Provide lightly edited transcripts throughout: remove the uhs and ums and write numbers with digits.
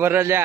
વરજા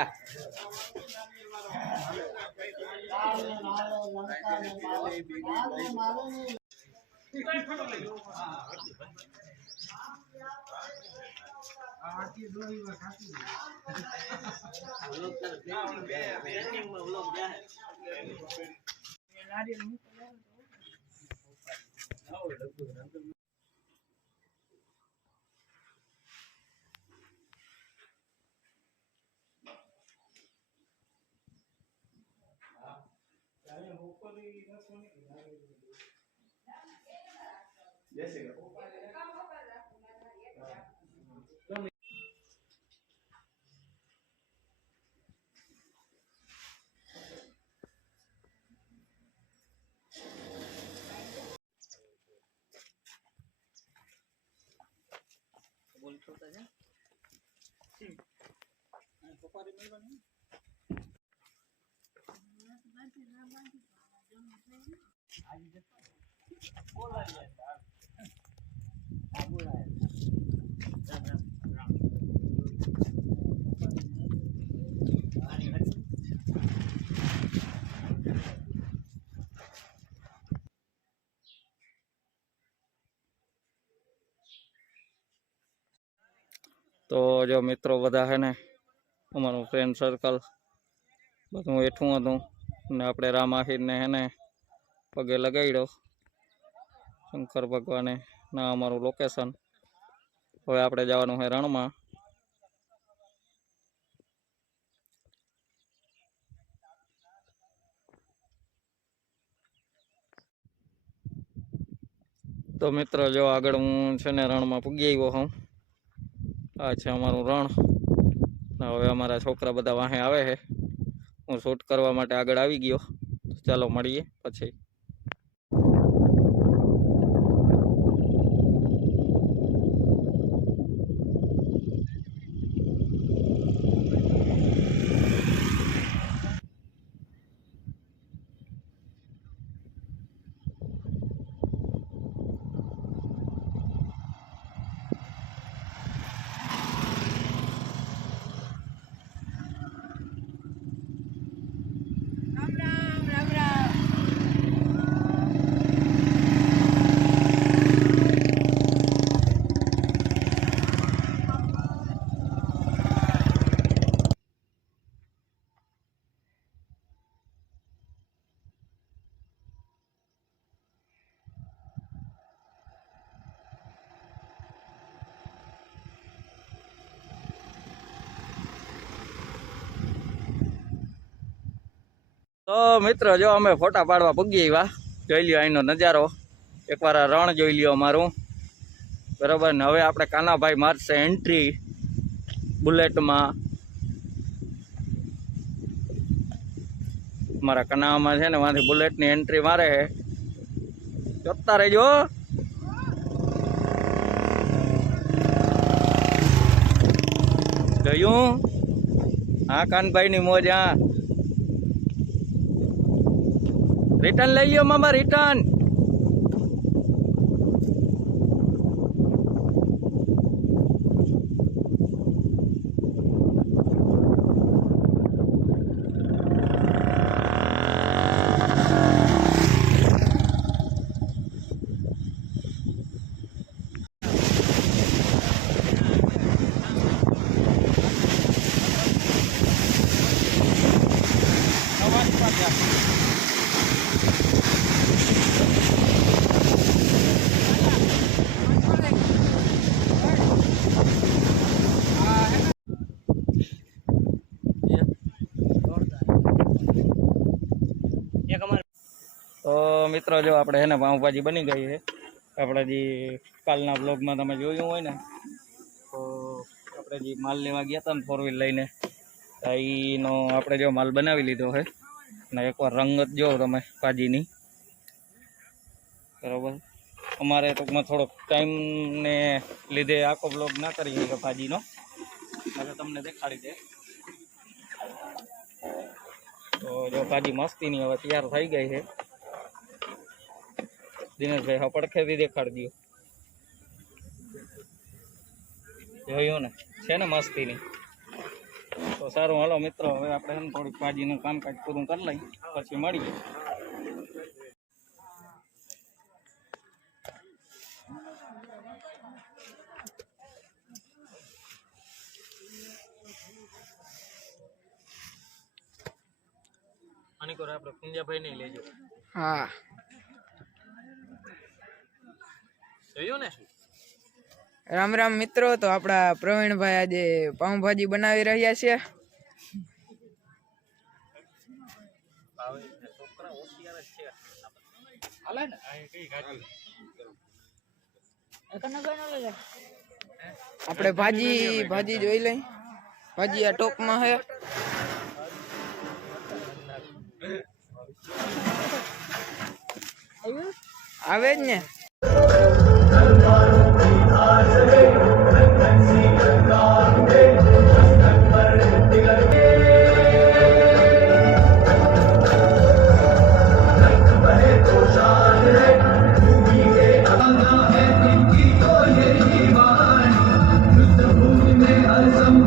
तो जो मित्रों बधा है ने अमरु फ्रेंड सर्कल बधु एठू हतुं ने आपणे राम आहिर ने हेने पगे लगाड्यो शंकर भगवाने ना अमरु लोकेशन। हवे आपणे जवानुं है रणमां। तो मित्र जो आगळ हूँ छे ने रणमां पुगी आव्यो हूँ। आ छे अमारुं रण। हवे अमारा छोकरा बधा वाहे आवे है। हूँ शूट करवा माटे आगळ आवी गयो। चालो मळीए पछी। तो मित्र जो अमे फोटा पाड़वा पुगी आव्या। जोई ल्यो अहींनो नजारो। एकवार रण जोई ल्यो अमारुं। बराबर ने हवे आपणे कानाभाई मारशे एंट्री बुलेट में। मारा कनामा छे ने वहांथी बुलेट नी एंट्री मारे है। जोता रहीजो। जोयुं? हाँ कानभाई नी मोज। हाँ रिटर्न लई लो मामा रिटर्न। तो मित्रों जो આપણે है पावभाजी बनी गई है। આપણે જે કાલના બ્લોગમાં તમે જોયું હોય ને તો આપણે જે માલ લેવા ગયા હતા ને 4 વ્હીલ લઈને એનો આપણે જો માલ બનાવી લીધો છે ને એકવાર રંગત જો તમે ભાજીની બરાબર. અમારે ટૂંકમાં થોડોક ટાઈમને લીધે આખો બ્લોગ ના કરી શકે ભાજીનો, એટલે તમને દેખાડી દે. તો જો ભાજી મસ્તીની હવે તૈયાર થઈ ગઈ છે. દિનેશભાઈ હા પડખેથી દેખાડી દો, જોયું ને છે ને મસ્તીની. તો સારું હાલો મિત્રો, હવે આપણે છે ને થોડીક ભાજીનું કામકાજ પૂરું કરી લઈએ પછી મળીએ. આની કોર આપણે કુંજાભાઈ નહીં લેજો. હા જોયું ને. રામ રામ મિત્રો, તો આપણા પ્રવીણભાઈ આજે પાઉંભાજી બનાવી રહ્યા છે. આપણે ભાજી જોઈ લઈ. ભાજી આ ટોપમાં છે. આવે જ ને. some